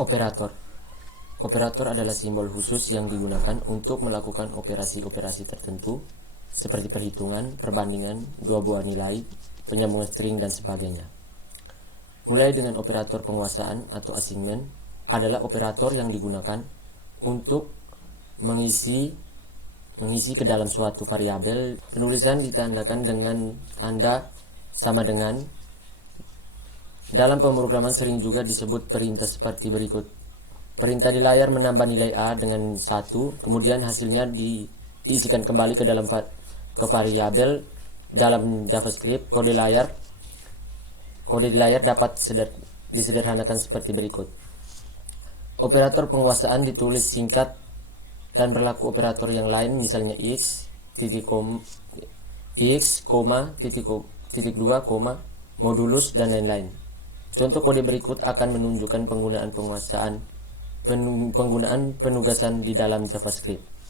Operator. Operator adalah simbol khusus yang digunakan untuk melakukan operasi-operasi tertentu, seperti perhitungan, perbandingan, dua buah nilai, penyambungan string, dan sebagainya. Mulai dengan operator penguasaan atau assignment adalah operator yang digunakan untuk mengisi ke dalam suatu variabel. Penulisan ditandakan dengan tanda sama dengan. Dalam pemrograman sering juga disebut perintah seperti berikut. Perintah di layar menambah nilai A dengan 1, kemudian hasilnya diisikan kembali ke dalam variabel dalam JavaScript. Kode di layar dapat disederhanakan seperti berikut. Operator penguasaan ditulis singkat dan berlaku operator yang lain, misalnya x, titik, titik 2, modulus, dan lain-lain. Contoh kode berikut akan menunjukkan penggunaan penugasan di dalam JavaScript.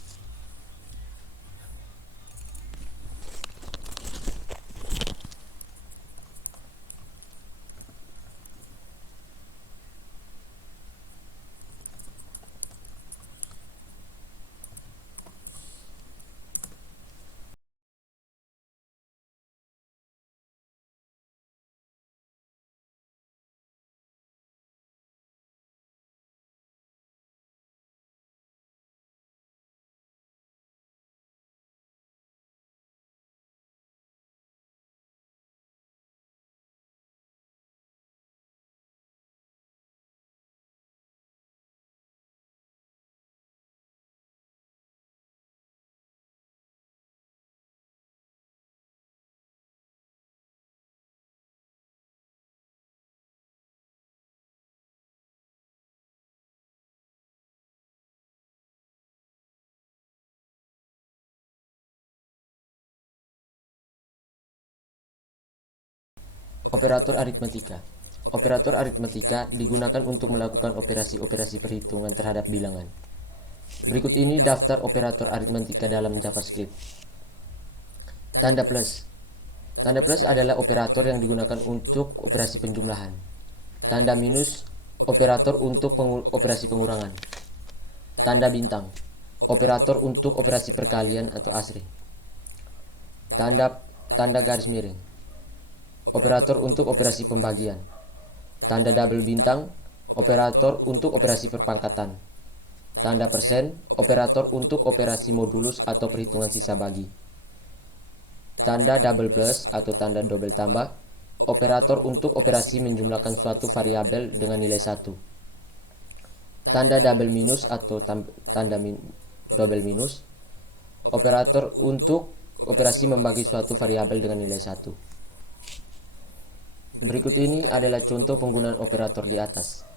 Operator aritmatika. Operator aritmatika digunakan untuk melakukan operasi-operasi perhitungan terhadap bilangan. Berikut ini daftar operator aritmatika dalam JavaScript. Tanda plus. Tanda plus adalah operator yang digunakan untuk operasi penjumlahan. Tanda minus, operator untuk operasi pengurangan. Tanda bintang, operator untuk operasi perkalian atau asri. Tanda garis miring, operator untuk operasi pembagian. Tanda double bintang, operator untuk operasi perpangkatan. Tanda persen, operator untuk operasi modulus atau perhitungan sisa bagi. Tanda double plus atau tanda double tambah, operator untuk operasi menjumlahkan suatu variabel dengan nilai 1. Tanda double minus atau tanda double minus, operator untuk operasi membagi suatu variabel dengan nilai 1. Berikut ini adalah contoh penggunaan operator di atas.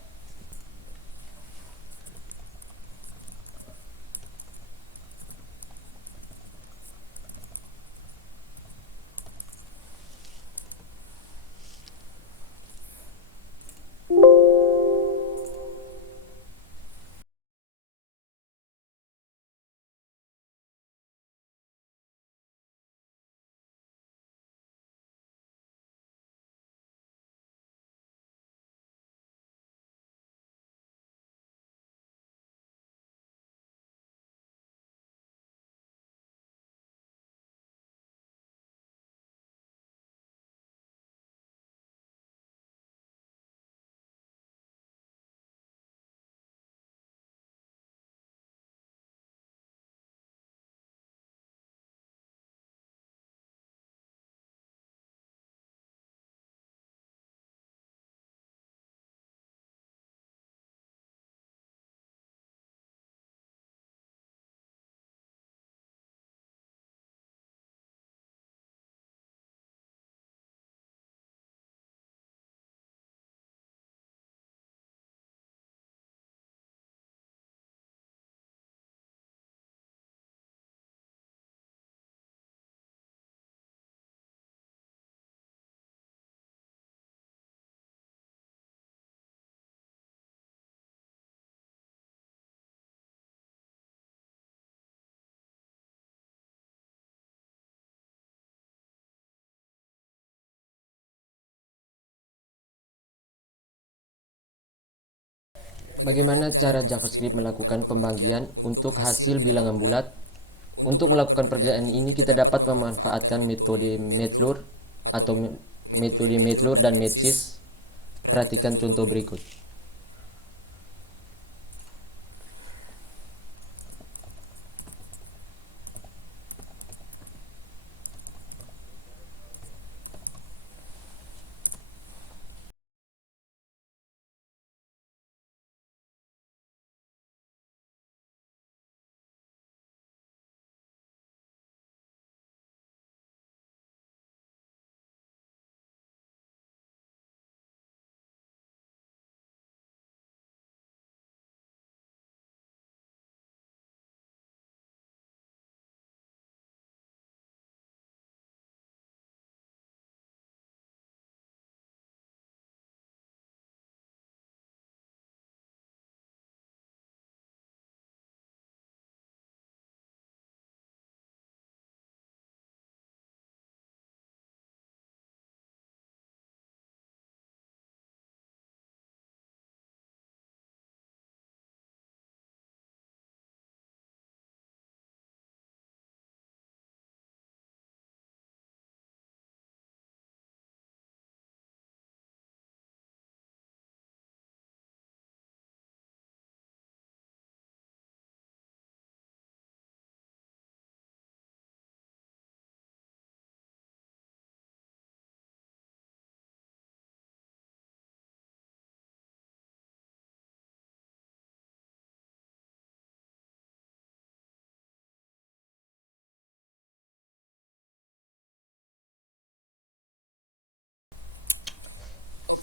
Bagaimana cara JavaScript melakukan pembagian untuk hasil bilangan bulat? Untuk melakukan pekerjaan ini kita dapat memanfaatkan metode Matlur atau metode Matlur dan Matsys. Perhatikan contoh berikut.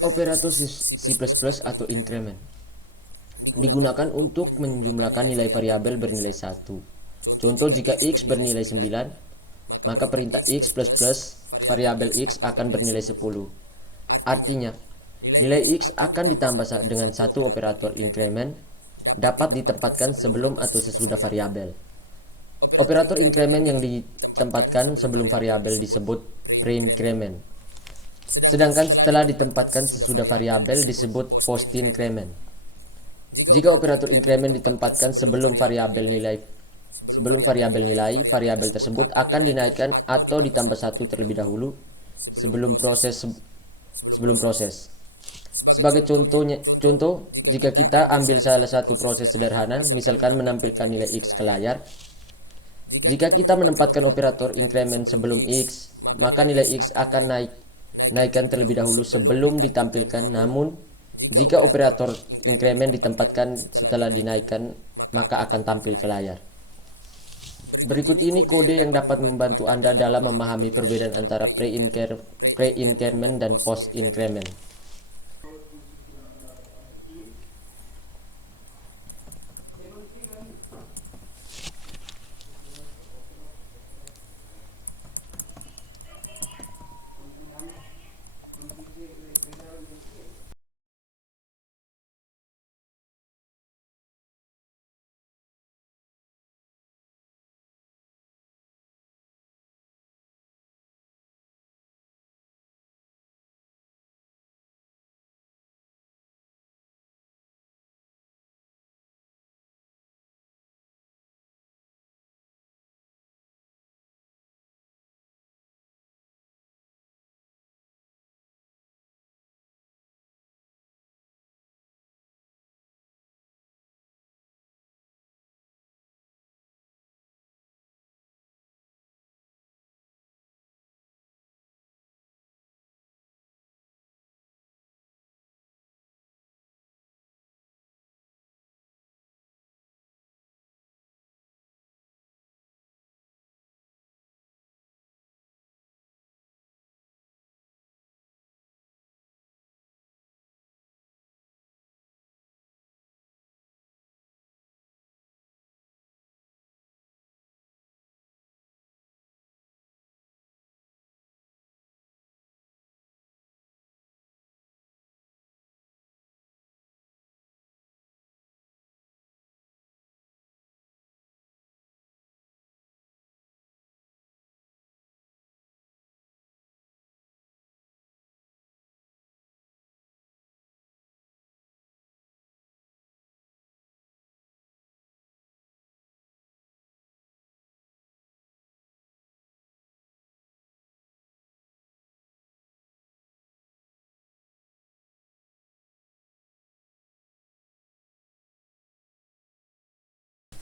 Operator C++ atau increment digunakan untuk menjumlahkan nilai variabel bernilai 1. Contoh, jika X bernilai 9, maka perintah X plus plus variabel X akan bernilai 10. Artinya, nilai X akan ditambah dengan satu operator increment dapat ditempatkan sebelum atau sesudah variabel. Operator increment yang ditempatkan sebelum variabel disebut pre-increment. Sedangkan setelah ditempatkan sesudah variabel disebut post-increment. Jika operator increment ditempatkan sebelum variabel nilai, variabel tersebut akan dinaikkan atau ditambah satu terlebih dahulu sebelum proses. Sebagai contoh, jika kita ambil salah satu proses sederhana, misalkan menampilkan nilai X ke layar, jika kita menempatkan operator increment sebelum X, maka nilai X akan naikkan terlebih dahulu sebelum ditampilkan. Namun, jika operator increment ditempatkan setelah dinaikkan, maka akan tampil ke layar. Berikut ini kode yang dapat membantu Anda dalam memahami perbedaan antara pre-increment dan post-increment.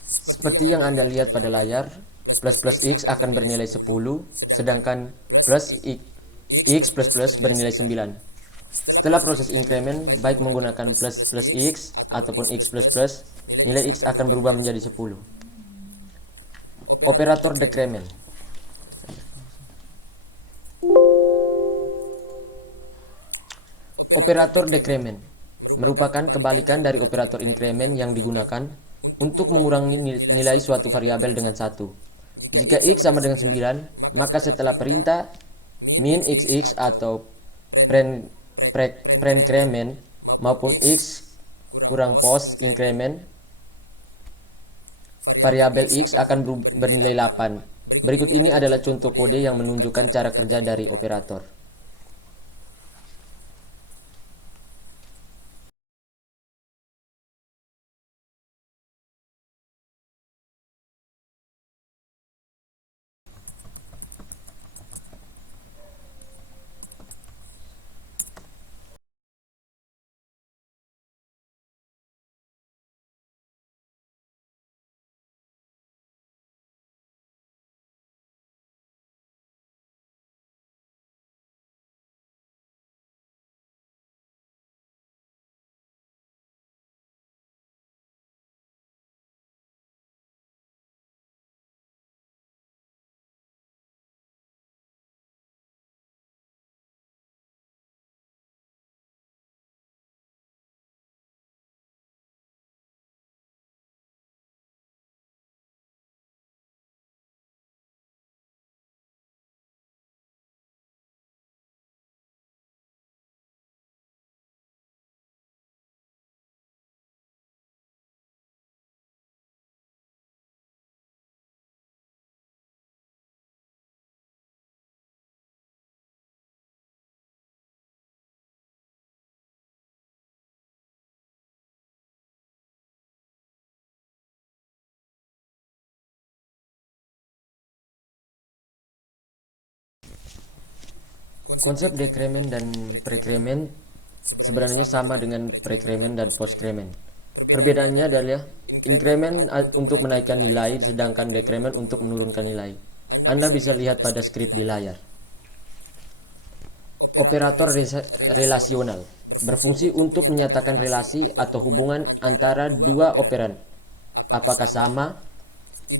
Seperti yang Anda lihat pada layar, plus X akan bernilai 10, sedangkan plus X bernilai 9. Setelah proses increment, baik menggunakan plus X ataupun X++, nilai X akan berubah menjadi 10. Operator decrement. Operator decrement merupakan kebalikan dari operator increment yang digunakan untuk mengurangi nilai suatu variabel dengan 1. Jika X sama dengan 9, maka setelah perintah min XX atau preincrement maupun X kurang post increment, variabel X akan bernilai 8. Berikut ini adalah contoh kode yang menunjukkan cara kerja dari operator. Konsep decrement dan precrement sebenarnya sama dengan precrement dan postcrement. Perbedaannya adalah increment untuk menaikkan nilai, sedangkan decrement untuk menurunkan nilai. Anda bisa lihat pada skrip di layar. Operator relasional berfungsi untuk menyatakan relasi atau hubungan antara dua operan. Apakah sama,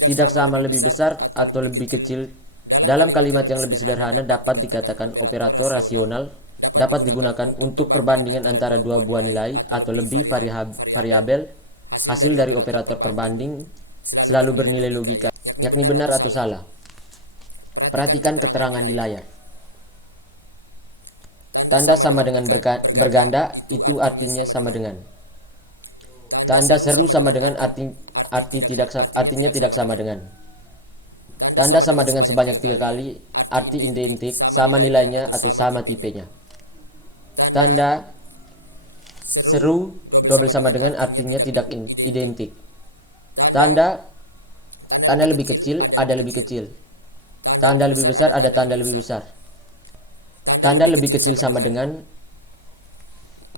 tidak sama, lebih besar, atau lebih kecil. Dalam kalimat yang lebih sederhana dapat dikatakan operator rasional dapat digunakan untuk perbandingan antara dua buah nilai atau lebih variabel. Hasil dari operator perbanding selalu bernilai logika, yakni benar atau salah. Perhatikan keterangan di layar. Tanda sama dengan berganda itu artinya sama dengan. Tanda seru sama dengan artinya tidak sama dengan. Tanda sama dengan sebanyak 3 kali, arti identik, sama nilainya atau sama tipenya. Tanda seru double sama dengan artinya tidak identik. Tanda lebih kecil, ada lebih kecil. Tanda lebih besar, ada tanda lebih besar. Tanda lebih kecil sama dengan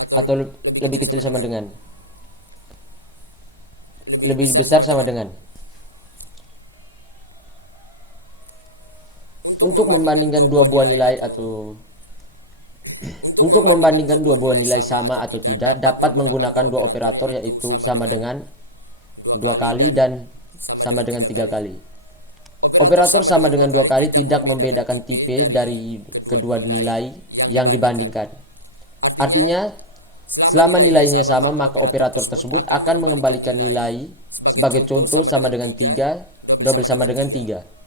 atau lebih kecil sama dengan. Lebih besar sama dengan. Untuk membandingkan dua buah nilai sama atau tidak, dapat menggunakan dua operator, yaitu sama dengan 2 kali dan sama dengan 3 kali. Operator sama dengan 2 kali tidak membedakan tipe dari kedua nilai yang dibandingkan. Artinya, selama nilainya sama, maka operator tersebut akan mengembalikan nilai. Sebagai contoh, sama dengan 3 double sama dengan 3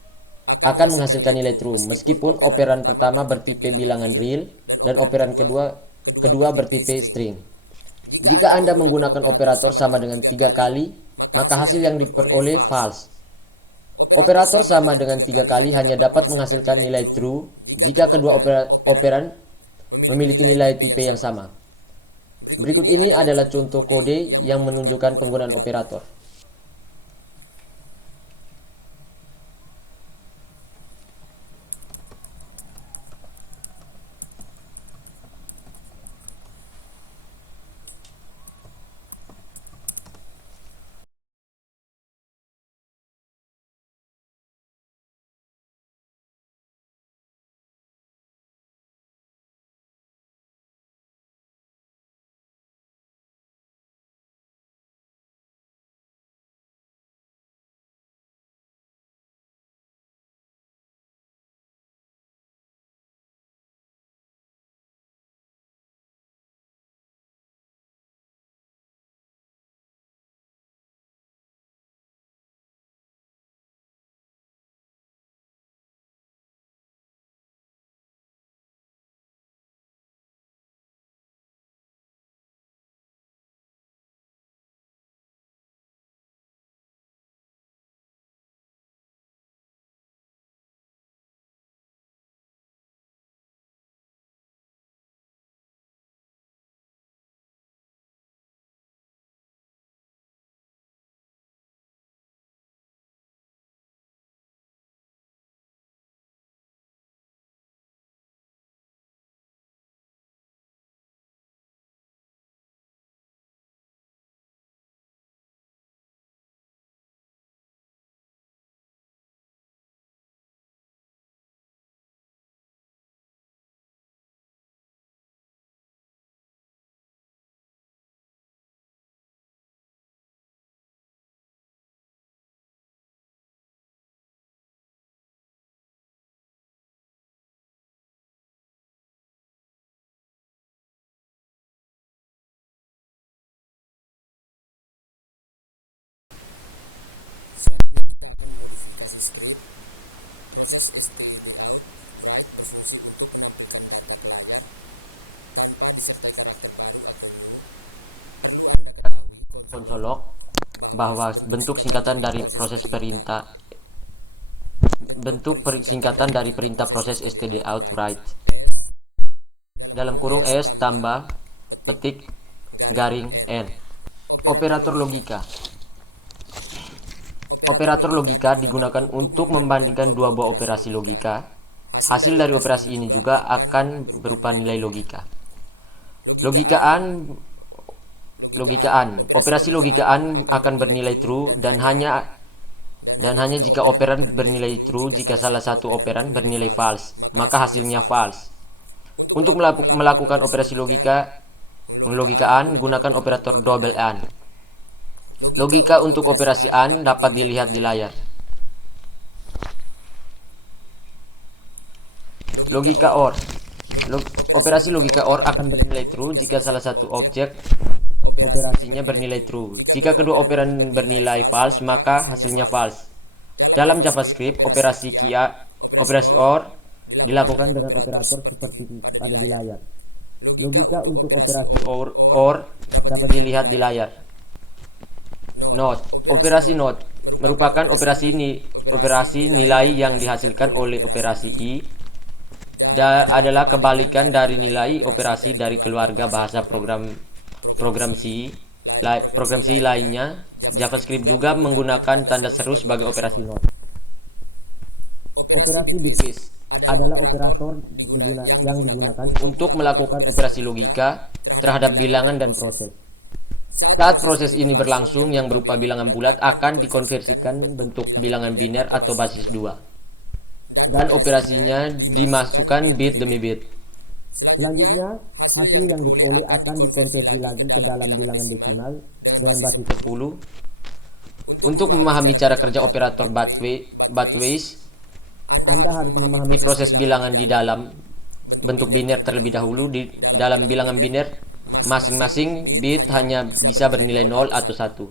akan menghasilkan nilai true meskipun operan pertama bertipe bilangan real dan operan kedua bertipe string. Jika Anda menggunakan operator sama dengan 3 kali, maka hasil yang diperoleh false. Operator sama dengan 3 kali hanya dapat menghasilkan nilai true jika kedua operan memiliki nilai tipe yang sama. Berikut ini adalah contoh kode yang menunjukkan penggunaan operator. konsolog bahwa singkatan dari perintah proses stdout write dalam kurung s tambah petik garing n. Operator logika. Operator logika digunakan untuk membandingkan dua buah operasi logika. Hasil dari operasi ini juga akan berupa nilai logika. Logikaan. Operasi logikaan akan bernilai true dan hanya jika operan bernilai true. Jika salah satu operan bernilai false, maka hasilnya false. Untuk melakukan operasi logikaan, gunakan operator double AND. Logika untuk operasi AND dapat dilihat di layar. Logika OR. Operasi logika OR akan bernilai true jika salah satu objek operasinya bernilai true. Jika kedua operan bernilai false, maka hasilnya false. Dalam JavaScript, operasi OR dilakukan dengan operator seperti ada di layar. Logika untuk operasi OR dapat dilihat di layar. Not. Operasi not merupakan operasi nilai yang dihasilkan oleh operasi I adalah kebalikan dari nilai operasi dari keluarga bahasa program C lainnya. JavaScript juga menggunakan tanda seru sebagai operasi not. Operasi bitwise adalah operator yang digunakan untuk melakukan operasi logika terhadap bilangan dan proses. Saat proses ini berlangsung, yang berupa bilangan bulat akan dikonversikan bentuk bilangan biner atau basis 2. Dan operasinya dimasukkan bit demi bit. Selanjutnya, hasil yang diperoleh akan dikonversi lagi ke dalam bilangan desimal dengan basis 10. Untuk memahami cara kerja operator bitwise, Anda harus memahami proses bilangan di dalam bentuk biner terlebih dahulu. Di dalam bilangan biner, masing-masing bit hanya bisa bernilai 0 atau 1.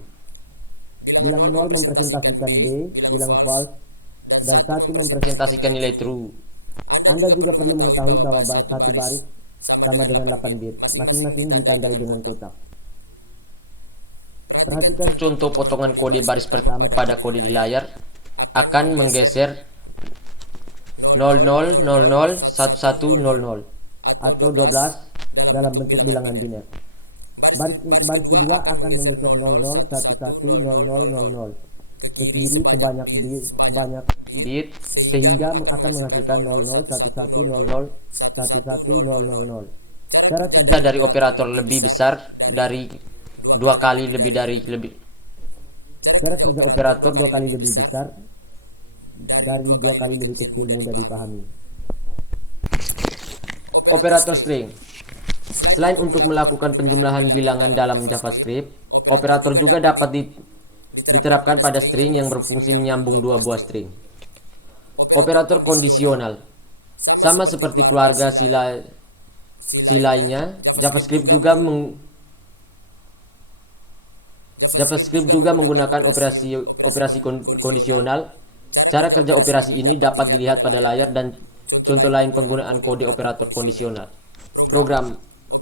Bilangan 0 mempresentasikan B, bilangan false, dan 1 mempresentasikan nilai true. Anda juga perlu mengetahui bahwa satu baris sama dengan 8 bit, masing-masing ditandai dengan kotak. Perhatikan contoh potongan kode baris pertama pada kode di layar akan menggeser 00001100 atau 12 dalam bentuk bilangan biner. Baris kedua akan menggeser 00110000 ke kiri sebanyak bit sehingga akan menghasilkan 0011001100. Cara kerja dari operator lebih besar dari dua kali lebih besar dari 2 kali lebih kecil mudah dipahami. Operator string. Selain untuk melakukan penjumlahan bilangan dalam JavaScript, operator juga dapat diterapkan pada string yang berfungsi menyambung dua buah string. Operator kondisional. Sama seperti keluarga C lainnya, JavaScript juga menggunakan operasi kondisional. Cara kerja operasi ini dapat dilihat pada layar dan contoh lain penggunaan kode operator kondisional. Program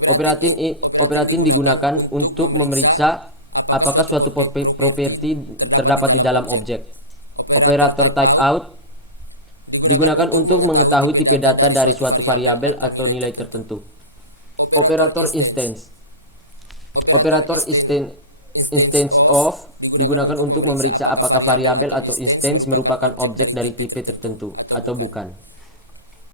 operating digunakan untuk memeriksa apakah suatu properti terdapat di dalam objek. Operator typeout digunakan untuk mengetahui tipe data dari suatu variabel atau nilai tertentu. Operator instance of digunakan untuk memeriksa apakah variabel atau instance merupakan objek dari tipe tertentu atau bukan.